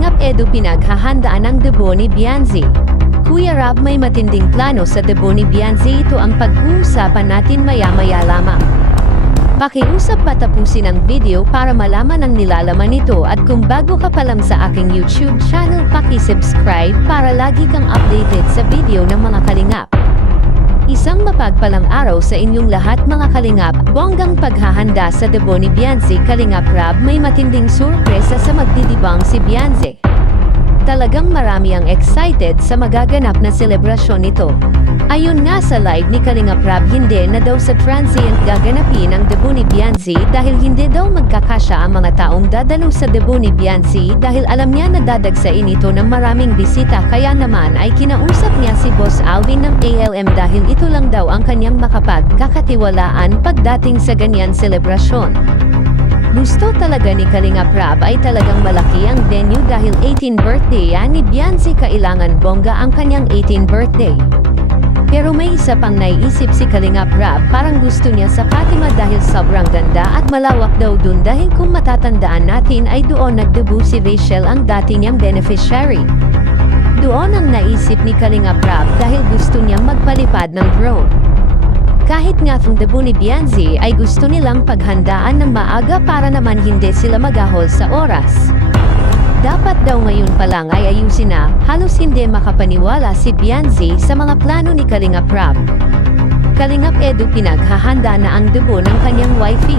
Kalingap Edu pinaghahandaan ang debut ni Bianzi. Kuya Rab, may matinding plano sa debut ni Bianzi, ito ang pag-uusapan natin maya-maya lamang. Pakiusap patapusin ang video para malaman ang nilalaman nito, at kung bago ka pa lang sa aking YouTube channel, paki-subscribe para lagi kang updated sa video ng mga kalingap. Isang mapagpalang araw sa inyong lahat mga kalingap. Bonggang paghahanda sa debut ni Bianzi. Kalingap Rab, may matinding surpresa sa magdidibang si Bianzi. Talagang marami ang excited sa magaganap na selebrasyon nito. Ayon nga sa live ni Kalingap Rab, hindi na daw sa transient gaganapin ang debut ni Bianzi dahil hindi daw magkakasya ang mga taong dadalo sa debut ni Bianzi dahil alam niya na dadagsain ito ng maraming bisita, kaya naman ay kinausap niya si Boss Alvin ng ALM dahil ito lang daw ang kanyang makapagkakatiwalaan pagdating sa ganyan selebrasyon. Gusto talaga ni Kalingap Rab ay talagang malaki ang venue dahil 18th birthday yan ni Bianzi, kailangan bongga ang kanyang 18th birthday. Pero may isa pang naiisip si Kalingap Rab, parang gusto niya sa Fatima dahil sobrang ganda at malawak daw dun, dahil kung matatandaan natin ay doon nagdebut si Rachel, ang dati niyang beneficiary. Doon ang naisip ni Kalingap Rab dahil gusto niyang magpalipad ng drone. Kahit nga ang debut ni Bianzi ay gusto nilang paghandaan ng maaga para naman hindi sila magahol sa oras. Dapat daw ngayon pa lang ay ayusin na. Halos hindi makapaniwala si Bianzi sa mga plano ni Kalingap Rab. Kalingap Edu, pinaghahanda na ang debut ng kanyang wifey.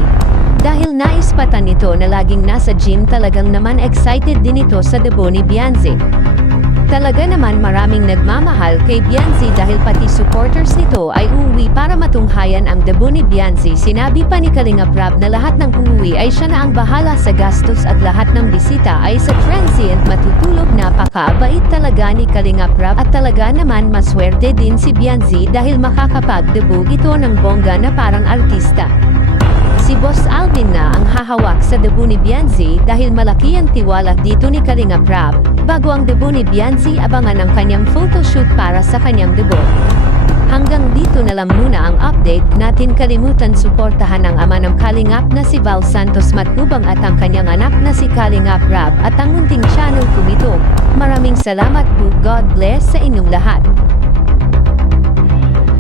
Dahil naispatan nito na laging nasa gym, talagang naman excited din ito sa debut ni Bianzi. Talaga naman maraming nagmamahal kay Bianzi dahil pati supporters nito ay uuwi para matunghayan ang debut ni Bianzi. Sinabi pa ni Kalingap Rab na lahat ng uuwi ay siya na ang bahala sa gastos at lahat ng bisita ay sa transient matutulog. Napakabait talaga ni Kalingap Rab at talaga naman maswerte din si Bianzi dahil makakapag-debut ito ng bongga na parang artista. Si Boss Alvin na ang hahawak sa debut ni Bianzi dahil malaki ang tiwala dito ni Kalingap Rab. Bago ang debut ni Bianzi, abangan ang kanyang photoshoot para sa kanyang debut. Hanggang dito na lang muna ang update natin. Kalimutan suportahan ang ama ng Kalingap na si Val Santos Matubang at ang kanyang anak na si Kalingap Rab at ang munting channel Kumito. Maraming salamat po. God bless sa inyong lahat.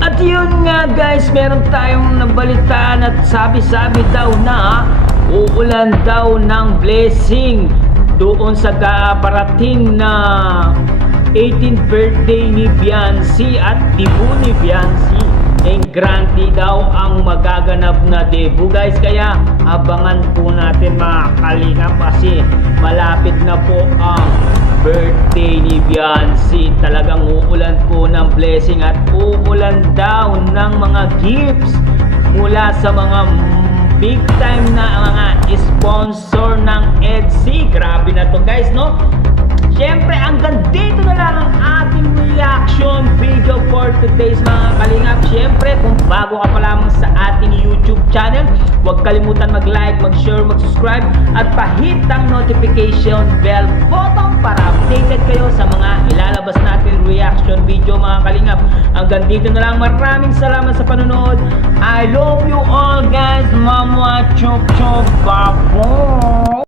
At yun nga guys, meron tayong nabalitaan at sabi-sabi daw na uulan daw ng blessing doon sa parating na 18th birthday ni Bianzi at debut ni Bianzi. Grande daw ang magaganap na debut guys, kaya abangan po natin mga kalingap kasi malapit na po ang birthday ni Bianzi. Talagang uulan po ng blessing at uulan daw ng mga gifts mula sa mga big time na mga sponsor ng EDC. Grabe na to guys, no? Siyempre, hanggang dito na lang ang ating reaction video for today's mga kalingap. Siyempre, kung bago ka pa lamang sa ating YouTube channel, huwag kalimutan mag-like, mag-share, mag-subscribe at pahit ang notification bell button para updated kayo sa mga ilalabas natin reaction video mga kalingap. Hanggang dito na lang. Maraming salamat sa panonood. I love you all guys. Mama, chop chop, babo.